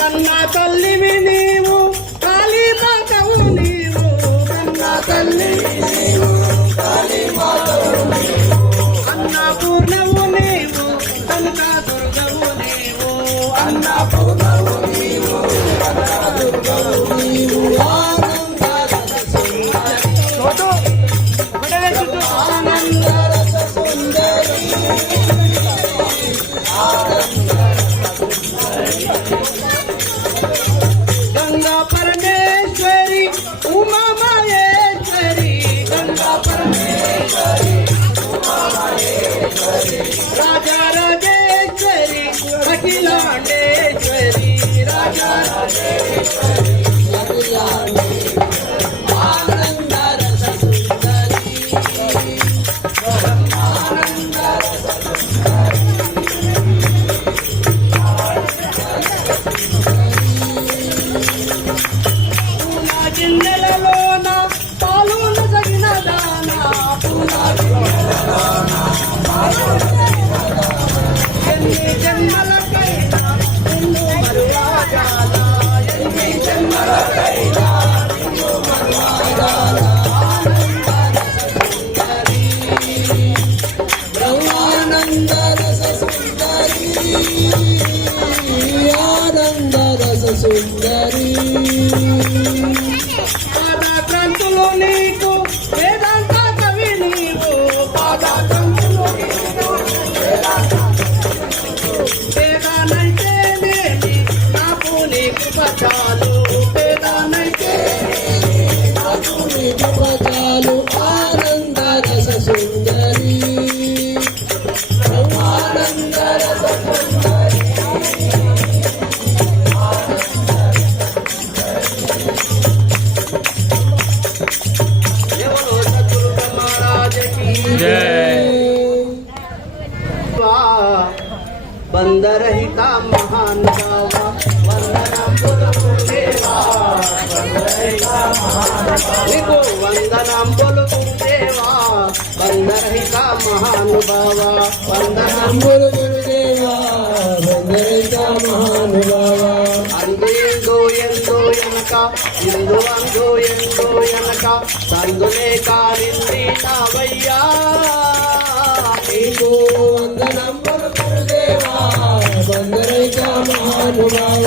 కన్నా తల్లివి నీవు కాళీ మాతవు నీవు కన్నా తల్లివి నీవు కాళీ మాతవు నీవు అన్నపూర్ణవు నీవు కనక దుర్గవు నీవు అన్నపూర్ణవు నీవు కనక దుర్గవు నీవు ఆనంద రస సుందరి గంగా పరమేశ్వరి ఉమా మహేశ్వరి గంగా పరమేశ్వరి ఉమా మహేశ్వరి రాజా రాజేశ్వరి అఖిలాండేశ్వరి రాజా రాజేశ్వరి అఖిలాండేశ్వరి ఆనంద రస సుందరి ఆనంద రస సుందరి గిన్నెలలోన పాలున తగిన దాన ఎన్ని జన్మలకైనా నిన్ను మరువాగాల ఎన్ని జన్మలకైనా నిన్ను మరువాగాల ఆనంద రస సుందరి ఆనంద రస సుందరి పాదగ్రంథులు నీకు వేదాంత కవి నీవు పాదగ్రంథులు నీకు పేదానైతేనేమి నాకు నీ కృప చాలు పేదానైతేనేమి నాకు నీ కృప చాలు ఆనంద రస సుందరి ఆనంద రస సుందరి బందరహిత మహాన్ బావా వందనంబులు దేవా నీకు వందనంబులు దేవా బందరహిత మహానుభావ వందనంబులు దేవా బందరహిత మహానుభావ అందేందో ఎందో ఎనక ఎందు అందో ఎందో ఎనక సందులే కాలింది తావయ్యా నీకు వందనంబులు దేవా బందరహిత మహానుభావ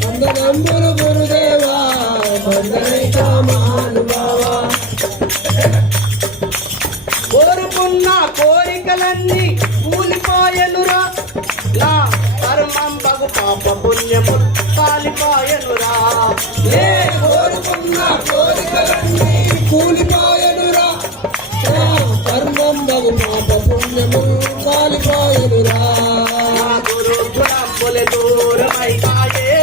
వందనంబులు గురుదేవా బందరహిత మహానుభావ కోరుకున్న కోరికలన్నీ కూలిపోయెనురా నా కర్మం బగు పాప పుణ్యము కాలిపోయెనురా ఏ కోరుకున్న కోరికలన్నీ కూలిపోయెనురా నా కర్మం బగు పాప పుణ్యము కాలిపోయెనురా నా గురు గుణములు దూరమైపాయే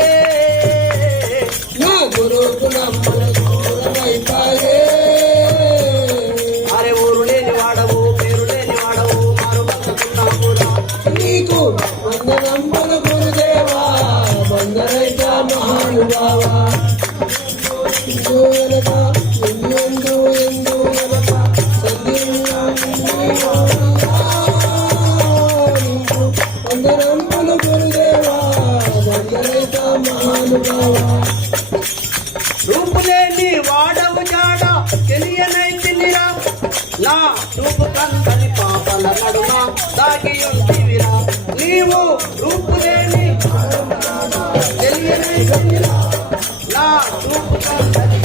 నా గురు గుణములు దూరమైపాయే అరే ఊరు లేని వాడవు పేరు లేని వాడవు మారు బతుకున్నావురా నీకు వందనంబులు గురుదేవా బందరహిత మహానుభావ ఎందు ఎనక వందనంబులు గురుదేవా బందరహిత మహానుభావ రూపులేని వాడవు జాడ తెలియనైతినిరా నా రూపు కందని పాపల నడుమ దాగియుంటివిరా నీవు రూపులేని తెలియనైతినిరా నా రూపు కందని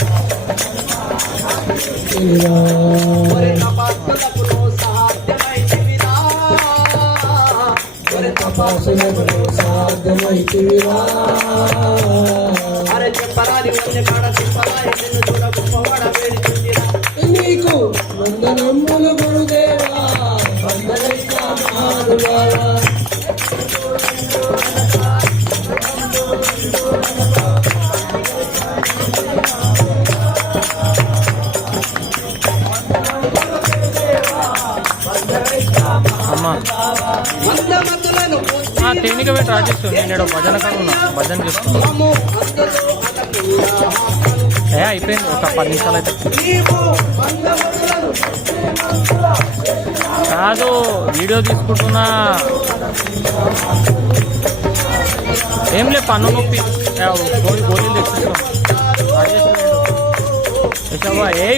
తపస్సులకు సాధ్యమైతివిరా తపస్సులకు సాధ్యమైతివిరా అరే చెప్పరాని వన్య కాడ చెప్పరాని నిన్ను చూడ గొప్పవాడ వేడుచుందిరా నీకు వందనంబులు గురుదేవా బందరహిత మహానుభావ టెక్నిక్ పెట్టి రాజేష్ నేను భజన కాదు భజన చేస్తున్నాను. అయిపోయింది ఒక 10 నిమిషాలు అయితే. కాదు వీడియో తీసుకుంటున్నా. ఏం లే పన్ను నొప్పి గోళీలు తెచ్చిస్తాం.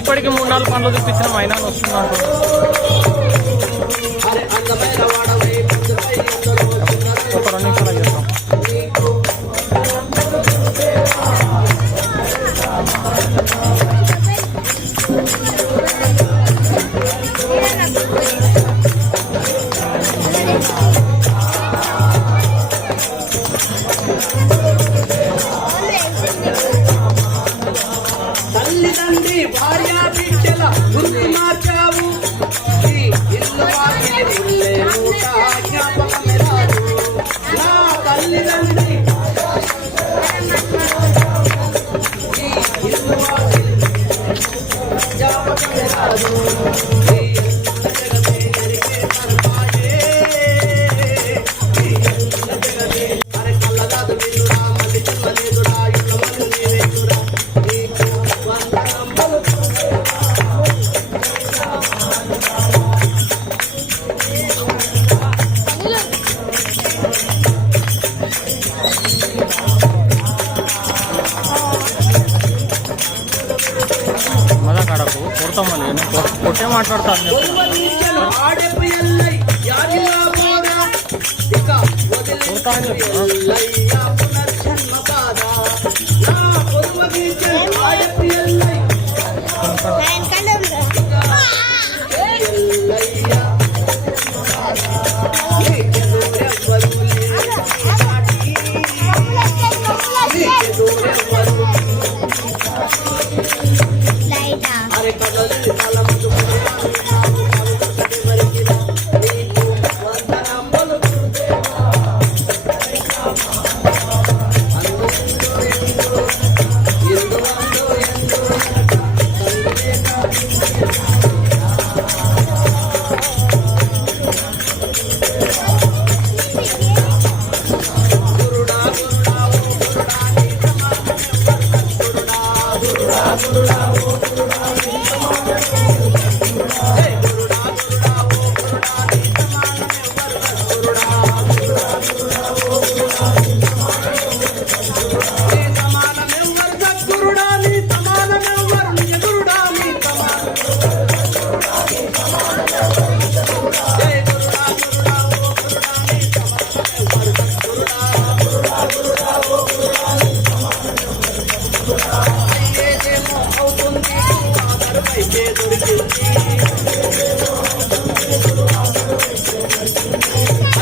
ఇప్పటికి 3-4 పనులు తెప్పించినాం అయినా వస్తున్నాం. ఒక 2 నిమిషాలు చేస్తాం. తల్లిదండ్రి భార్య బిడ్డల గుర్తు మార్చావు. జ్ఞాపకమే రాదు నా తల్లిదండ్రి జ్ఞాపకమే రాదు. అరే కళ్ళదాదు నిన్నురా మళ్ళీ చెల్లలేదురా ఇల్లు మళ్ళీ నీవేదురా నీకు వందనంబలు. మళ్ళా కడకు కొడతాం. మళ్ళీ కొట్టే మాట్లాడతాను. అరే కళ్ళ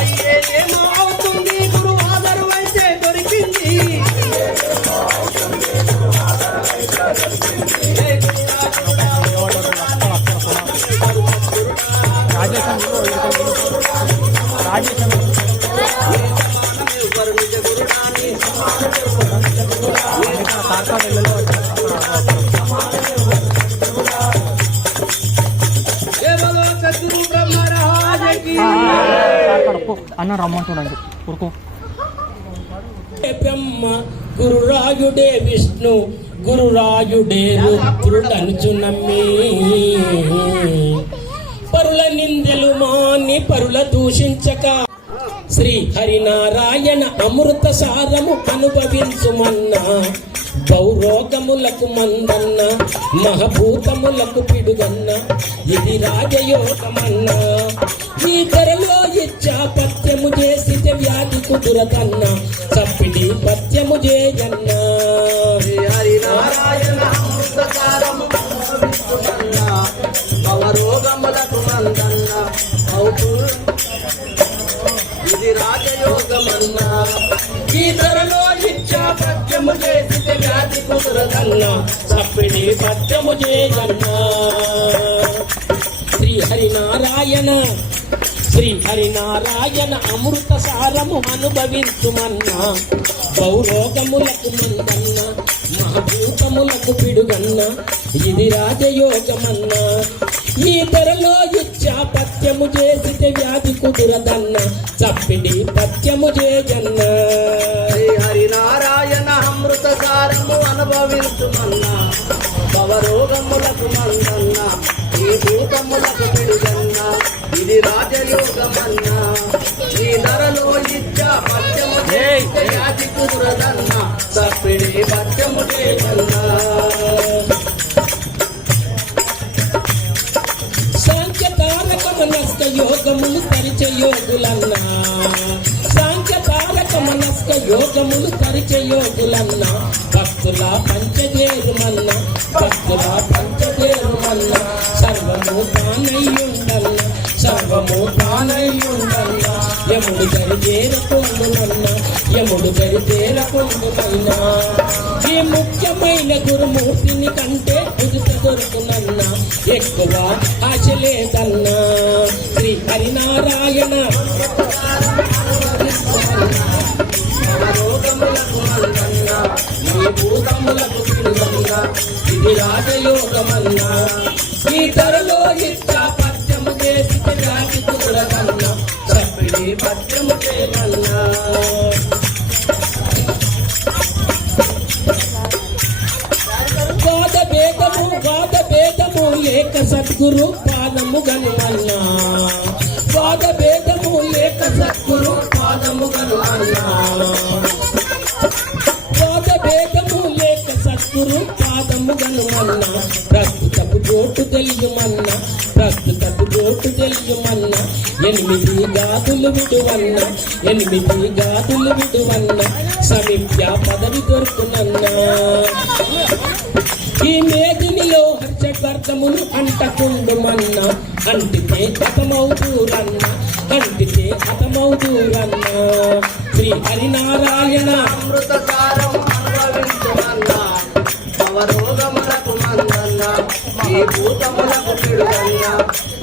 అయ్యేదేమో అవుతుంది గురు ఆదరవైతే దొరికింది. అన్న రమ్మంటున్నాడు ఊరుకో. బ్రహ్మ గురురాయుడే విష్ణు గురురాయుడే రుద్రుడనుచు నమ్మి పరుల నిందెలు మాని పరుల దూషించక శ్రీ హరినారాయణ అమృత సారము అనుభవించుమన్నా. భౌరోగములకు మందన్న మహభూతములకు పిడుగన్న ఇది రాజయోగమన్నా. ఈ ధరలో ఇచ్చా పత్యము చేసితే వ్యాధి కుదురదన్న చప్పిడి పత్యము చేయన్న. హరినారాయణ అమృత సారము భవరోగములకు మందన్న ఇది రాజయోగమన్నా. ఈ ధరలో ఇచ్చా పత్యము చేసితే వ్యాధి కుదురదన్న చప్పిడి పత్యము చేయన్నా. శ్రీ హరినారాయణ శ్రీ హరినారాయణ అమృత సారము అనుభవించుమన్నా. భౌరోగములకు మందన్న మహభూతములకు పిడుగన్న ఇది రాజయోగమన్నా. ఈ ధరలో ఇచ్చా పత్యము చేసితే వ్యాధి కుదురదన్న చప్పిడి పత్యము చేయన్న. హరినారాయణ అమృత సారము అనుభవించుమన్నా భవరోగములకు మందన్నా ఈ భూతములకు పిడుగన్నా ఇది రాజయోగమన్నా ఈ ధరలో ఇచ్చా పద్యము యాది కుదురదన్నా తప్పిడి పద్యము లేదన్నా సాంఖ్యతారకమనస్క యోగములు పరిచ యోగులన్నా సాంఖ్యతారకమనస్క యోగములు పరిచ యోగులన్నా భక్తుల పంచదేరుమన్నా భక్తుల పంచదేరుమన్నా సర్వము తానయ్యుండన్నా సర్వము తానయ్యుండన్నా యముడు గరిచేరకుండునన్నా యముడు గరిచేరకుండునన్నా ఈ ముఖ్యమైన గురుమూర్తిని కంటే కుదుట దొరుకునన్నా ఎక్కువ ఆశ లేదన్నా శ్రీ హరినారాయణ ఇది రాజయోగమన్నా ఈ ధరలో ఇచ్చా పద్యము చేసి రాజు కుదరదన్నా తప్పిడి పద్యము చేయమన్నా వాద భేదము లేక సద్గురు పాదము గనుమన్నా వాద భేదము లేక సద్గురు పాదము గనుమన్నా వాద భేదము లేక సద్గురు పాదము గనుమన్నా ప్రస్తుతపు గోటు తెలియమన్నా ప్రస్తుతపు గోటు తెలియమన్నా ఎనిమిది గాదులు విడువన్నా ఎనిమిది గాదులు విడువన్నా సమీప్య పదవి దొరుకునన్నా ఈ మేదినిలో హర్షవర్ధములు అంటకుండుమన్నా అంటితే హతమౌదూరన్న అంటితే హతమౌదూరన్న శ్రీ హరినారాయణ అమృత సారం అనుభవించుమన్నా భవరోగములకు మందన్నా ఈ భూతములకు పిడుగన్నా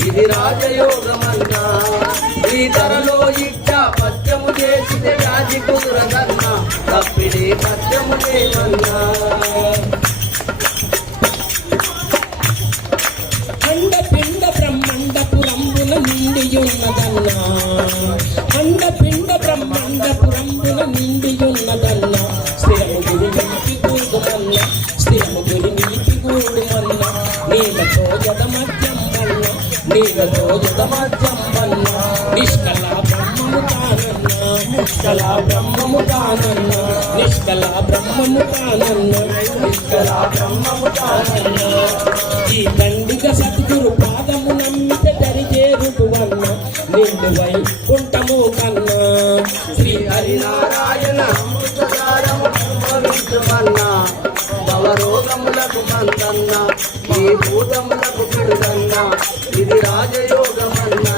ఇది రాజయోగమన్నా ఈ ధరలో ఇచ్చా పద్యము చేసితే వ్యాధి కుదురదన్నా తప్పిడి పద్యము లేదన్నా అండపిండ బ్రహ్మాండపురంబున నిండియున్నదన్నా అండపిండ బ్రహ్మాండపురంబున నిండియున్నదన్నా స్థిరము గురి నీటి గూడుమన్నా స్థిరము గురి నీటి గూడుమన్నా నీలతో జదమధ్యం వన్నా నీలతో జదమధ్యం వన్నా నిష్కల బ్రహ్మము కానన్నా నిష్కల బ్రహ్మము కానన్నా నిష్కల బ్రహ్మము కానన్నా నిష్కల బ్రహ్మము కానన్నా ఈ దండిగ సద్గురు పాదము నమ్మితే దరిచేరుదువన్న నిండువై కుంటము కన్నా శ్రీ హరినారాయణ అమృతసారము అనుభవించుమన్నా భవరోగములకు మందన్నా ఈ భూతములకు పిడుగన్నా ఇది రాజయోగమన్నా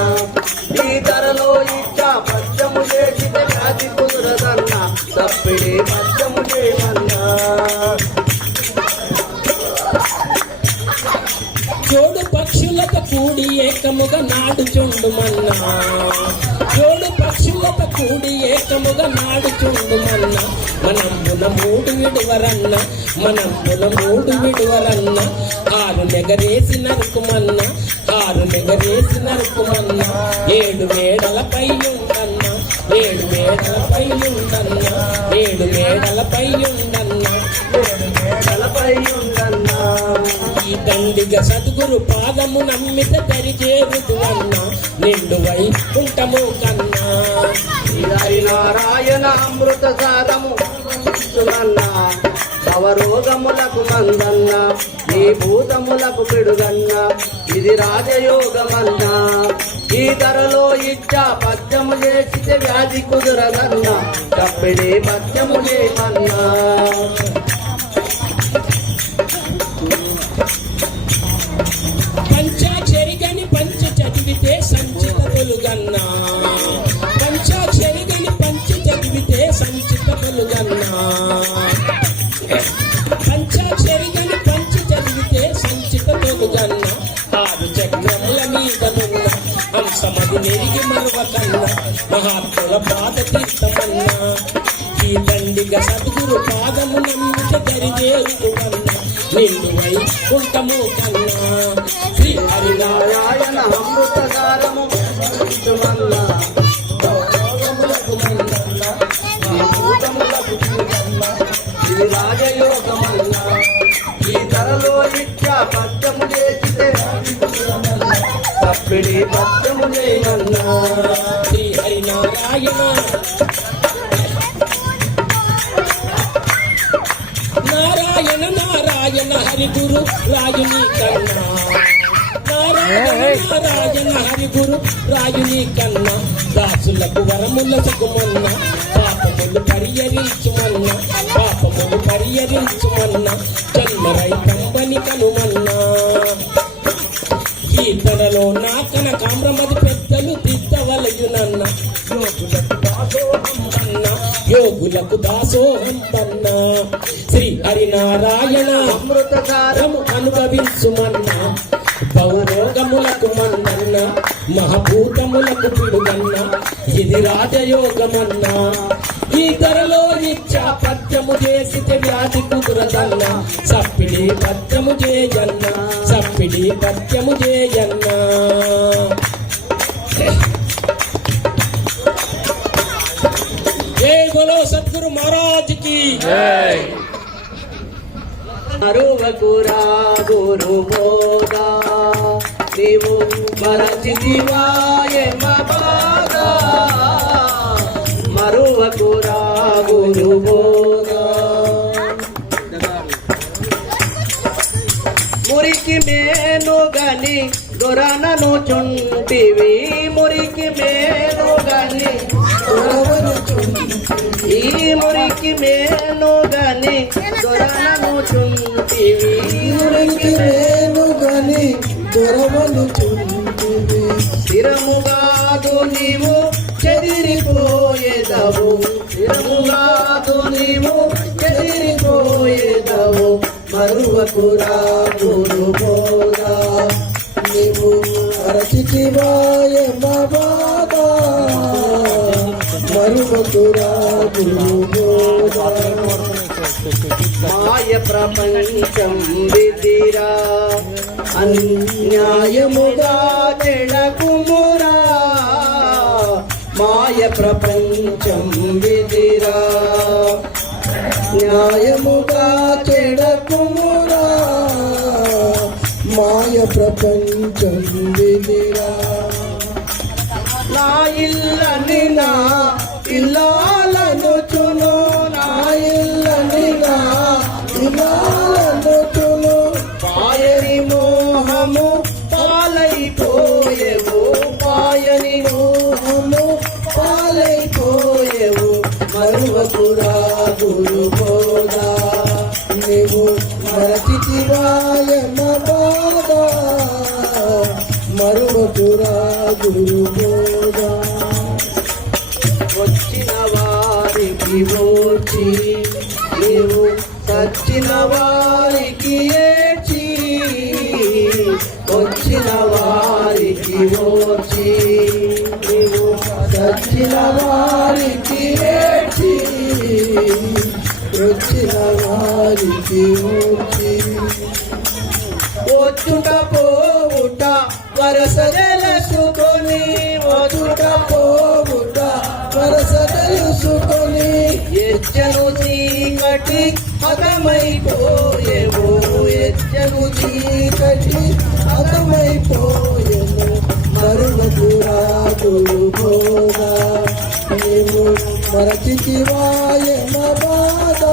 ఈ ధరలో ఇచ్చా పద్యము చేసితే వ్యాధి కుదురదన్నా తప్పిడి పద్యము చేయమన్నా జోడు పక్షులతో కూడి ఏకముగా నాడుచుండుమన్నా జోడు పక్షులతో కూడి ఏకముగా నాడుచుండుమన్నా మనంబున మూడు విడువరన్న మనంబున మూడు విడువరన్న ఆరు నెగరేసి నరుకుమన్నా ఆరు నెగరేసి నరుకుమన్నా ఏడు మేడలపై ఉండన్నా ఏడు మేడలపై ఉండన్నా ఏడు మేడలపై ఉండన్నా ఏడు మేడలపై ఉండన్నా ఈ దండిగ సద్గురు పాదము నమ్మిత దరిచేరుదువన్నా నిండువై కుంటము కన్నా నారాయణ అమృత సారము భవరోగములకు మందన్నా ఈ భూతములకు పిడుగన్నా ఇది రాజయోగమన్నా ఈ ధరలో ఇచ్చా పద్యము చేసితే వ్యాధి కుదురదన్నా తప్పిడి పద్యము చేయమన్నా పంచాక్షరిగని పంచ చదివితే సంచిత తొలుగన్నా పంచాక్షరిగని పంచ చదివితే సంచిత తొలుగన్నా పంచాక్షరిగని పంచ చదివితే సంచిత తొలుగన్నా ఆరు చక్రముల మీద నున్న అంశమది నెరిగి మరవకన్నా మహాత్ముల పాద తీర్థమన్నా ఈ దండిగ సద్గురు పాదము నమ్మిత దరిచేరుకువన్నా నిండువై కుంటము కన్నా శ్రీ హరినారాయణ అమృతసారము రాజయోగ సప్పిడి పద్యము చేయమన్నా శ్రీ హరినారాయణ నారాయణ నారాయణ హరి గురు రాయుని కన్నా నారాయణ నారాయణ హరి గురు రాయుని కన్నా దాసులకు వరముల సుఖమన్న పాపములు పరిహరించుమన్నా పాపములు పరిహరించుమన్నా జన్మరై కంబని కనుమన్నా కీర్తనలో నా కనకామ్రమది పెద్దలు దిద్దవలయునన్న యోగులకు దాసోహంతన్న శ్రీ హరినారాయణ అమృతకారము అనుభవించుమన్న పౌరోగములకు మన్నన్న మహభూతములకు పిడుగన్న ఇది రాజయోగమన్న ఈ ధరలో ఇచ్చా పద్యము చేసితే వ్యాధి కుదురదన్న సప్పిడి పద్యము చేయన్న సప్పిడి పద్యము చేయన్న జై బోలో సద్గురు మహారాజ్ కి జై మరువకురా గురు బోధా నీవు మరచితివాయే బాధా మరువకురా గురు బోధా మురికి మేను గని దొరనను చుంటివి మురికి మేను గని ఈ మురికి మేను గని దొరనను చుంటివి మురికి మేను గని దొరవను చుంటివి స్థిరముగాదు నీవు చెదిరిపోయేదవు స్థిరముగాదు నీవు చెదిరిపోయేదవు మరువకురా గురు బోధా నీవు అరచితివాయ బాబా మరువకురా గురు బోధా మాయ ప్రపంచం విధిరా అన్యాయముగా చెడకుమురా మాయ ప్రపంచం విధిరా న్యాయముగా చెడకుమురా మాయ ప్రపంచం విధిరా నా ఇల్లని నా ఇల్లాలను చును నా ఇల్లని నా ఇలాలను తులు పాయని మోహము పాలైపోయేవు పాయని మోహము పాలైపోయేవు మరువకురా గురు బోధా నీవు మరచితివాయ బాధ మరువకురా గురు బోధా వచ్చిన వారికి ఓర్చి నీవు చచ్చిన వారికి ఏడ్చి వచ్చిన వారికి ఓర్చి నీవు చచ్చిన వారికి ఏడ్చి వచ్చిన వారికి ఊర్చి వచ్చుట పోవుట వరస తెలుసుకొని వచ్చుట పోవుట వరస తెలుసుకొని ఎచ్చను చీకటి హతమైపోయేవు ఎచ్చను చీకటి హతమైపోయెను మరువకురా గురు బోధా నీవు మరచితివాయ బాధ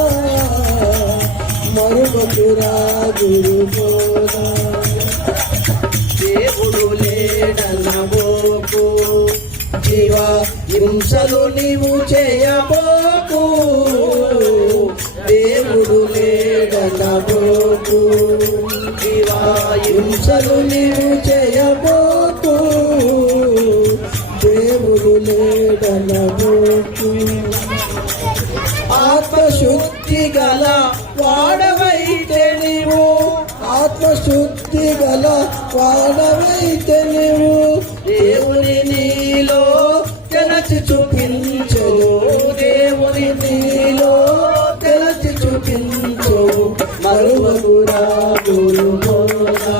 మరువకురా గురు బోధా దేవుడు లేడనబోకు జీవ హింసలు నీవు చేయబోకు దేవుడు లేడనబోకు జీవ హింసలు నీవు చేయబోకు దేవుడు లేడనబోకు ఆత్మశుద్ధి గల వాడవైతే నీవు ఆత్మశుద్ధి గల వాడవైతే నీవు దేవుని నీలో తెలచి చూపించను దేవుని నీలో తెలచి చూపించు మరువకురా గురు బోధా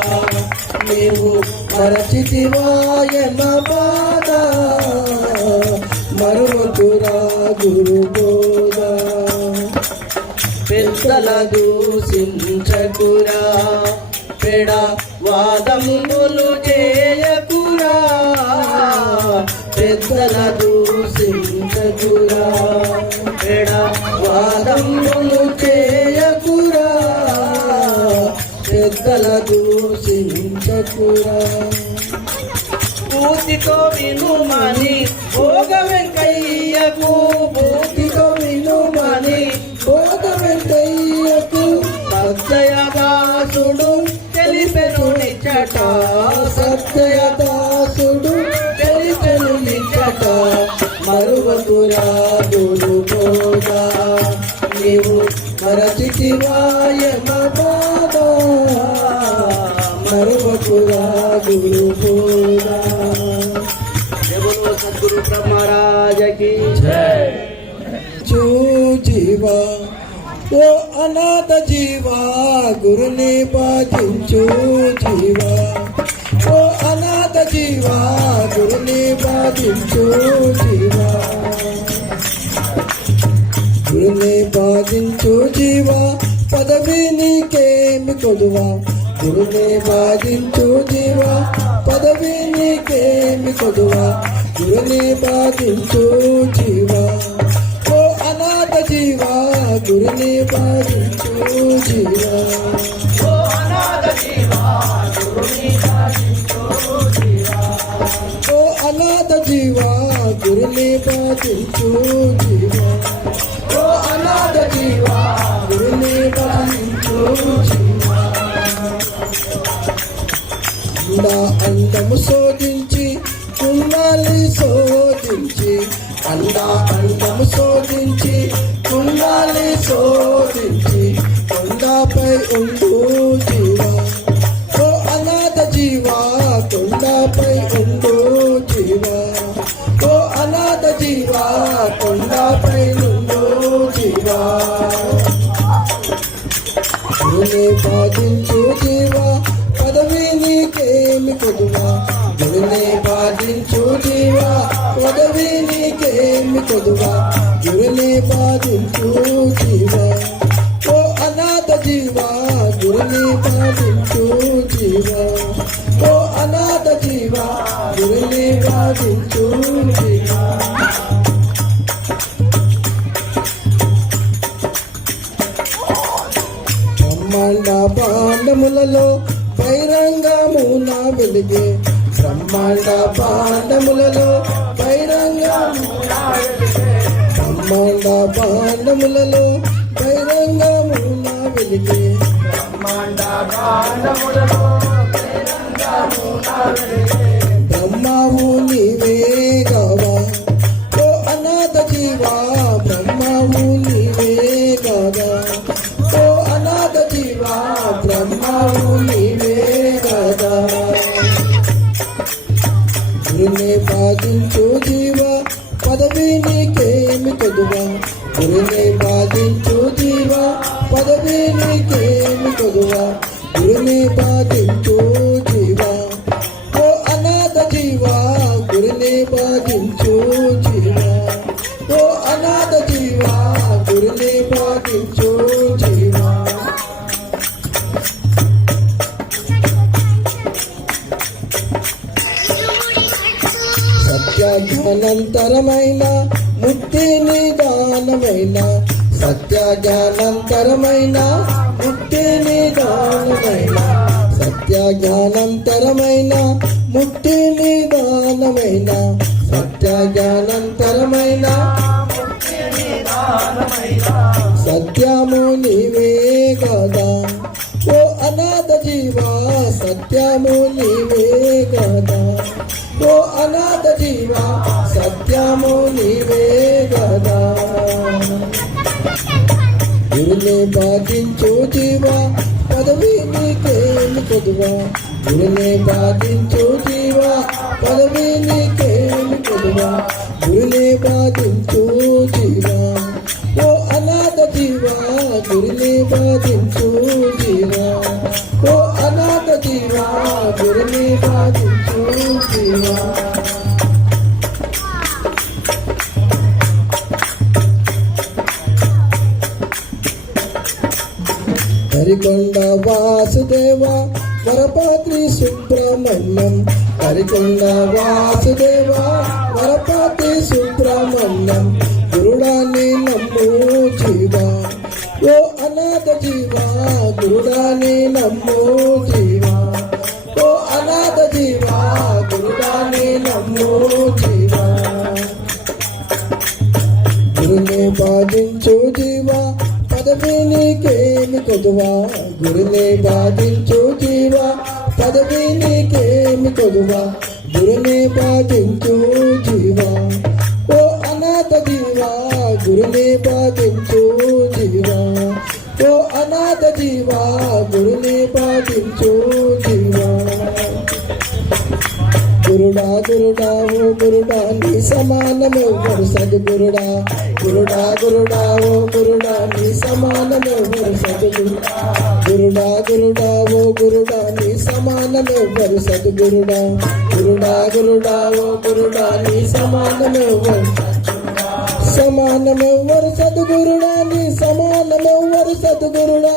నీవు మరచితివాయ బాధ మరువకురా గురు బోధా పెద్దల దూషించకురా పెడ వాదములు చేయకురా పెద్దల దూషించకురా ఎడ వాదములు చేయకురా పెద్దల దూషించకురా పూతితో వినుమని భోగ వెంకయ్యకు పూతితో వినుమని భోగ వెంకయ్యకు సత్యదాసుడు తెలిపెను నిచ్చట సత్యదాసుడు తెలిపెను నిచ్చట మరువకురా గురు బోధ నీవు మరచితివాయమ బాబా మరువకురా గురు బోధ సద్గురు బ్రహ్మరాజకి జో జీవా ఓ అనాథ జీవా గురుని బాధించు జీవా ఓ అనాథ జీవా గురుని బాధించు జీవా గురుని బాధించు జీవా పదవి నీకేమి కొదువా గురుని బాధించు జీవా పదవి నీకేమి కొదువా గురుని బాధించు జీవా ఓ అనాథ జీవా గురుని బాధించు జీవా ఓ అనాథ జీవా గురుని బాధించు జీవా ఓ అనాథ జీవా గురుని బాధించు జీవా ఓ అనాథ జీవా గురుని బాధించు జీవా అందము శోధించి కుండాలి శోధించి అందము శోధించి కుండాలి శోధించి కొండపై ఉండు జీవా ఓ అనాథ జీవా కొండపై ఉండు జీవా ఓ అనాథ జీవా కొండపై ఉండు జీవా గురుని బాధించు జీవా పదవి నీకేమి కొదువా గురుని బాధించు జీవా పదవి నీకేమి కొదువా గురుని బాధించు జీవా ఓ అనాథ జీవా గురుని బాధించు జీవా ఓ అనాథ జీవా గురుని బాధించు జీవా బ్రహ్మాండ పాండములలో బహిరంగమున వెలిగే బ్రహ్మాండ పాండములలో బహిరంగమున వెలిగే బ్రహ్మాండ పాండములలో బహిరంగమున వెలిగే బ్రహ్మాండ పాండములలో బహిరంగమున వెలిగే బ్రహ్మవు నీవే గావా ఓ అనాథ జీవా బ్రహ్మవు నీవే గావా ఓ అనాథ జీవా బ్రహ్మవు నీవే కదా గురుని బాధించు జీవా పదవి నీకేమి కొదువా గురుని బాధించు జీవా పదవి నీకేమి కొదువా గురుని బాధించు జీవా ఓ అనాథ జీవా గురుని బాధించు జీవా ఓ అనాథ జీవా గురుని బాధించు జీవా సత్యజ్ఞానంతరమైన ముక్తి నిదానమైన సత్యజ్ఞానంతరమైన ముక్తి నిదానమైన సత్యజ్ఞానంతరమైన ముక్తి నిదానమైన సత్యజ్ఞానంతరమైన సత్యము నీవే కదా ఓ అనాథ జీవా సత్యము నీవే కదా ఓ అనాథ జీవా సత్యము నీవే కదా గురుని బాధించు జీవా పదవి నీకేమి కొదువా గురుని బాధించు జీవా పదవి నీకేమి కొదువా గురుని బాధించు జీవా ఓ అనాథ జీవా గురుని బాధించు జీవా ఓ అనాథ జీవా గురుని బాధించు జీవా హరికొండ వాసుదేవ వరపాత్రి సుబ్రహ్మణ్యం హరికొండ వాసుదేవ వరపతి సుబ్రహ్మణ్యం గురుడాన్ని నమ్ము జీవా ఓ అనాథ జీవా గురుడాన్ని నమ్ము జీవా ఓ అనాథ జీవా గురుడాన్ని నమ్ము జీవా గురుని బాధించు జీవా పదవి నీకేమి కొదువా గురుని బాధించు జీవా పదవి నీకేమి కొదువా గురుని బాధించు జీవా ఓ అనాథ జీవా గురుని బాధించు జీవా ఓ అనాథ జీవా గురుని బాధించు జీవా గురుడా గురుడా ఓ గురుడా నీ సమానమెవ్వరు సద్గురుడా గురుడా గురుడా ఓ గురుడా నీ సమానమెవ్వరు సద్గురుడా గురుడా గురుడా ఓ గురుడా నీ సమానమెవ్వరు సద్గురుడా గురుడా గురుడా ఓ గురుడా నీ సమానమెవ్వరు సమానమెవ్వరు సద్గురుడా నీ సమానమెవ్వరు సద్గురుడా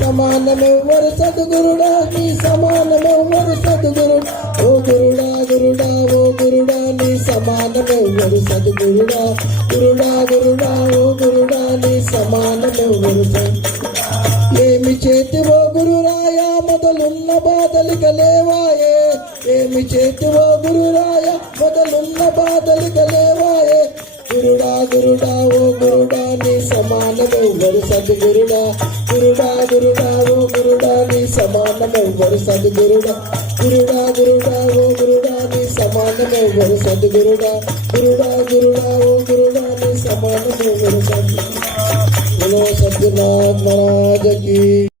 సమానమెవ్వరు సద్గురుడా నీ సమానమెవ్వరు సద్గురుడా ఓ గురుడా గురుడా ఓ గురుడా నీ సమానమెవ్వరు సద్గురుడా గురుడా గురుడా ఓ గురుడా నీ సమానమెవ్వరు ఏమి చేతివో గురురాయ మొదలున్న బాధలిక లేవాయే ఏమి చేతివో గురురాయ మొదలున్న బాధలిక లేవాయే గురుడా గురుడా ఓ గురుడా నీ సమానమెవ్వరు సద్గురుడా గురుడా గురుడా ఓ గురుడా నీ సమానమెవ్వరు సద్గురుడా గురుడా గురుడా ఓ గురుడా నీ సమానమెవ్వరు సద్గురుడా గురుడా గురుడా ఓ గురుడా నీ సమానమెవ్వరు సద్గురుడా సద్గునాథ్ మహారాజ్ కి